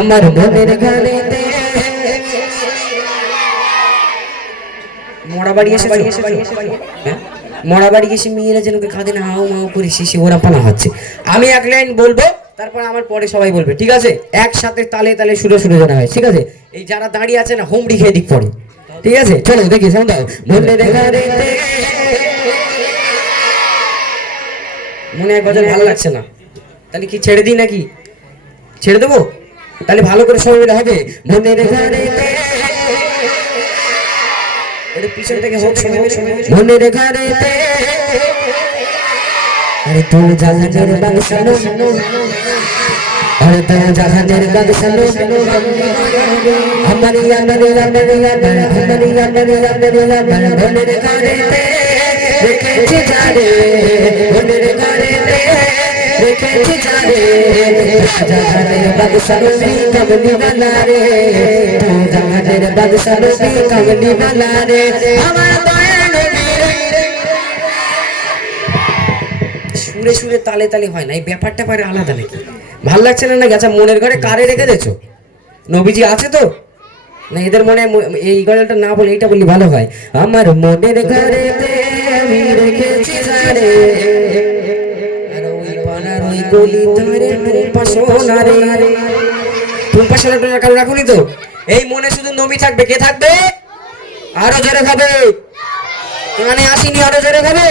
আমার মনের গানেতে মরা বাড়ি এসে মরা বাড়ি এসে মেয়েরা যেন কাঁদে না হাও মাও করে শিশি ওরা পানা হচ্ছে। আমি এক লাইন বলবো, তারপর আমার পরে সবাই বলবে, ঠিক আছে? একসাথে তালে তালে সুরে সুরে জানা হয়, ঠিক আছে? এই যারা দাঁড়িয়ে আছে না, হোমড়ি খেয়ে দিক পড়ে, ঠিক আছে? চলো দেখি সাউন্ড দাও। মনে এক গজল ভালো লাগছে না, তাহলে কি ছেড়ে দিই নাকি? ছেড়ে দেবো? তাহলে ভালো করে সবাই মিলে হবে। মনের ঘরেতে এটা পিছন থেকে হোক, মনের ঘরেতে अरे तू जहानेर बाग सुनो, अरे तू जहानेर बाग सुनो, हमारी हमारी हमारी हमारी हमारी हमारी बोलेर घरेते देखे जारे, बोलेर घरेते देखे जारे, जहानेर बाग सुनो कमली वाला रे, तू जहानेर बाग सुनो कमली वाला रे, हमारा সুরে সুরে তালে তালে হয় না, এই ব্যাপারটা পারে আলাদা নাকি? ভাল লাগছে না নাকি? আচ্ছা মনের ঘরে কারে রেখে দিয়েছো? নবীজি আছে তো না? এদের মনে এই গজলটা না বলে এইটা বললি ভালো হয়। আমার মনের ঘরেতে আমি রেখেছি জারে, আর ওই পানার ওই গলি ধারে টুম্পা সোনা রে, টুম্পা সোনা টোনা কারো রাখুনি তো? এই মনে শুধু নবী থাকবে, কে থাকবে? আরো জোরে খাবে, মানে আসিনি, আরো জোরে খাবে।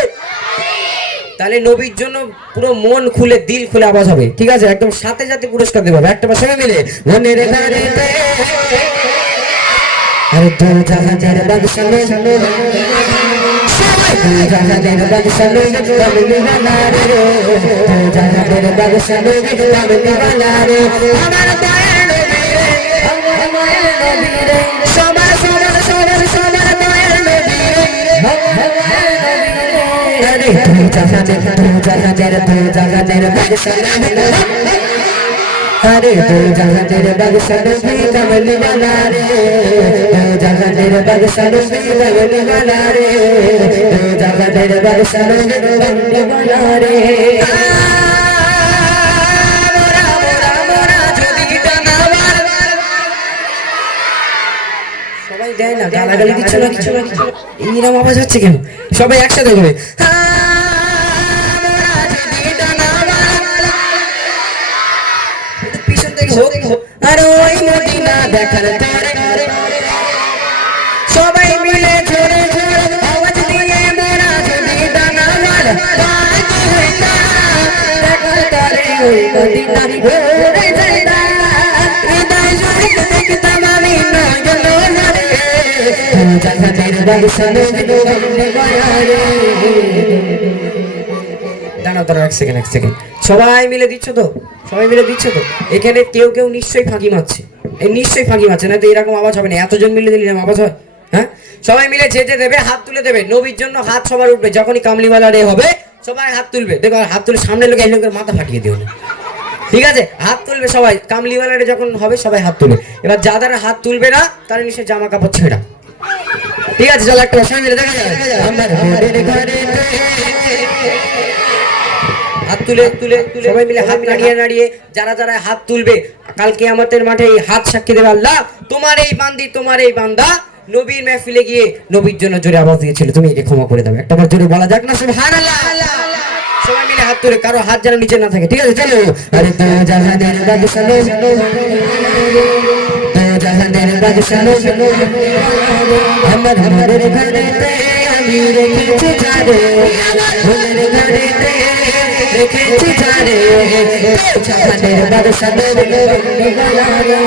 তাহলে নবীর জন্য পুরো মন খুলে দিল খুলে আওয়াজ হবে, ঠিক আছে? একদম সাথে সাথে পুরস্কার দেবে একটা বার সবাই মিলে। মনের ঘরেতে আরে দু জাহানের বাগ সুনো, দু জাহানের বাগ সুনো কমলি वाला রে, দু জাহানের বাগ সুনো কমলি वाला রে, আমার দয়ার নবী রে, আমার নবী রে, সবার সবার সবার সবার দয়ার নবী রে, अरे तू जहानेर बाग सुनो, अरे तू जहानेर बाग सुनो कमली वाला रे, तू जहानेर बाग सुनो कमली वाला रे, तू जहानेर बाग सुनो कमली वाला रे। সবাই দেয় না, গালাগালি দিচ্ছ না কিছু না কিছু, এইরকম আওয়াজ হচ্ছে কেন? সবাই একসাথে হবে। পিছন থেকে হোক, আর ওই মদিনা দেখার তারে সবাই মিলে জোরে জোরে আওয়াজ দিয়ে মোরা যদি ডানা মার দেখার তারে ওই মদিনা ঘুরে যায় না, হৃদয় জোরে দেখতাম আমি না গেল না রে, জাহানের বাগ সুনো কমলি वाला রে। দাঁড়াও দাঁড়াও, এক সেকেন্ড এক সেকেন্ড, সবাই মিলে দিচ্ছ তো? সবাই মিলে দিচ্ছ তো? এখানে কেউ কেউ নিশ্চয়ই ফাঁকি মারছে, এই নিশ্চয়ই ফাঁকি মারছে, না তো এরকম আওয়াজ হবে না। এতজন মিলে দিলে আওয়াজ হয়? হ্যাঁ, সবাই মিলে যে যে দেবে হাত তুলে দেবে। নবীর জন্য হাত সবার উঠবে, যখনই কামলিওয়ালা রে হবে সবাই হাত তুলবে। দেখো হাত তুলে সামনে লোক এই লোকের মাথা ফাটিয়ে দিও না, ঠিক আছে? হাত তুলবে সবাই, কামলিওয়ালা রে যখন হবে সবাই হাত তুলবে। এবার যারা হাত তুলবে না তারা নিশ্চয় জামা কাপড় ছেঁড়া, ঠিক আছে? চলো একটা সবাই মিলে দেখা যাবে। আমার মনের ঘরে হাত তুলে তুলে সবাই মিলে হাত নাড়িয়ে নাড়িয়ে যারা যারা হাত তুলবে, কালকে আমাদের মাঠে এই হাত সাক্ষী দেবে, আল্লাহ তোমার এই বান্দি তোমার এই বান্দা নবীর মেহফিলে গিয়ে নবীর জন্য জোরে আওয়াজ দিয়েছিল, তুমি একে ক্ষমা করে দাও। একটা বার জোরে বলা যাক না সুবহানাল্লাহ? সবাই মিলে হাত তুলে, কারো হাত যেন নিচে না থাকে, ঠিক আছে? চলো। আরে তু জাহানের বাগ সুনো, তু জাহানের বাগ সুনো, আমার মনের ঘরেতে আমি রেখেছি জারে, মনের ঘরেতে রেখেছি জারে, জাহানের বাগ সুনো কমলি वाला রে,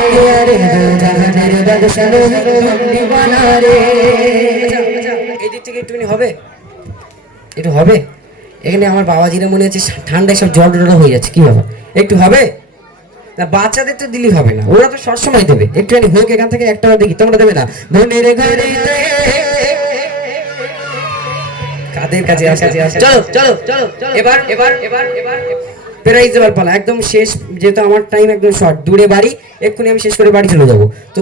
আরে তু জাহানের বাগ সুনো কমলি वाला রে। এই দিক থেকে একটুখানি হবে, একটু হবে। এখানে আমার বাবাজিরা মনে হচ্ছে ঠান্ডায় সব জল টল হয়ে যাচ্ছে, কি ব্যাপার? একটু হবে না? বাচ্চাদের তো দিলি হবে না, ওরা তো সবসময় দেবে। একটুখানি হোক এখান থেকে, একটা দেখি তোমরা দেবে না? মনের ঘরে কাদের কাছে আসে? চলো চলো চলো, এবার এবার এবার এবার প্রাইজ দেওয়ার পালা, একদম শেষ, যেহেতু আমার টাইম একদম শর্ট, দূরে বাড়ি, এক্ষুনি আমি শেষ করে বাড়ি চলে যাবো। তো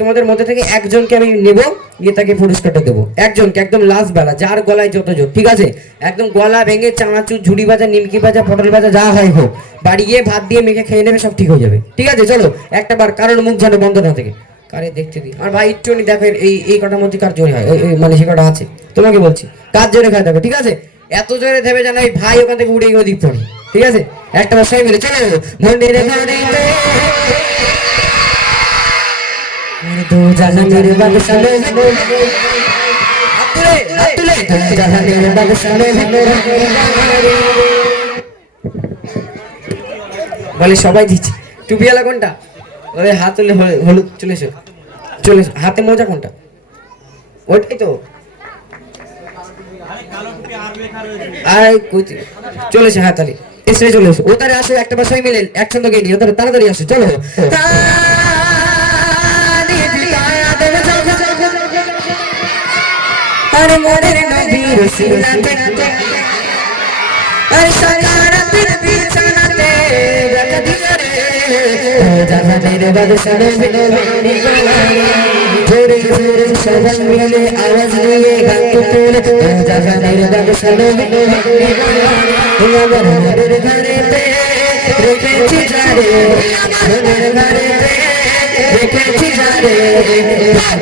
তোমাদের মধ্যে থেকে একজনকে আমি নেব, নিয়ে তাকে পুরস্কারটা দেবো, একজনকে, একদম লাস্ট বেলা, যার গলায় যত জোর, ঠিক আছে? একদম গলা ভেঙে চানাচুর, ঝুড়ি ভাজা, নিমকি ভাজা, পটল ভাজা, যা হয় হোক, বাড়ি গিয়ে ভাত দিয়ে মেখে খেয়ে নেবে, সব ঠিক হয়ে যাবে, ঠিক আছে? চলো একটা বার, কারোর মুখ যেন বন্ধ না থাকে। কারে দেখতে দিই আর ভাই, একটু দেখো এই কটার মধ্যে কার জোরে হয়, মানে সে কটা আছে তোমাকে বলছি, কার জোরে খায় দেখো, ঠিক আছে? এত জোরে দেবে যেন ওই ভাই ওখান থেকে উড়ে গিয়ে ওদিক পড়ে, ঠিক আছে? একটা বার সবাই মিলে চলে যাবো। মন্দিরে ঘড়িতে দু জাহানের বাদশা রে, হাত তুলে দু জাহানের বাদশা রে। বলে সবাই দিচ্ছে, টুপিওয়ালা কোনটা? ওই হাত তুলে হলুদ, চলে এসো, চলে এসো। হাতে মোজা কোনটা? ওইটাই তো। আয় কুচি, চলে এসো, হ্যাঁ তাহলে এসে চলে এসো, ও তারে আসো, একটা বাসায় মিলে একসঙ্গে গিয়ে নিও, তাহলে তাড়াতাড়ি আসো, চলো। আরে মোদের নবীর সিনাতে, আরে সাকারাতের বিছানাতে রাখা দিও রে, জাহানের বাদশা নবী, জোরে জোরে সবাই মিলে আওয়াজ দিয়ে গান তুলে, জাহানের বাদশা নবী, আমার মনের ঘরেতে রেখেছি যারে, মনের ঘরেতে রেখেছি যারে,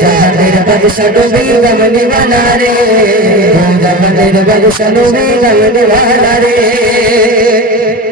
জাহানের বাদশা নবী গামনে वाला রে, জাহানের বাদশা নবী গামনে वाला রে।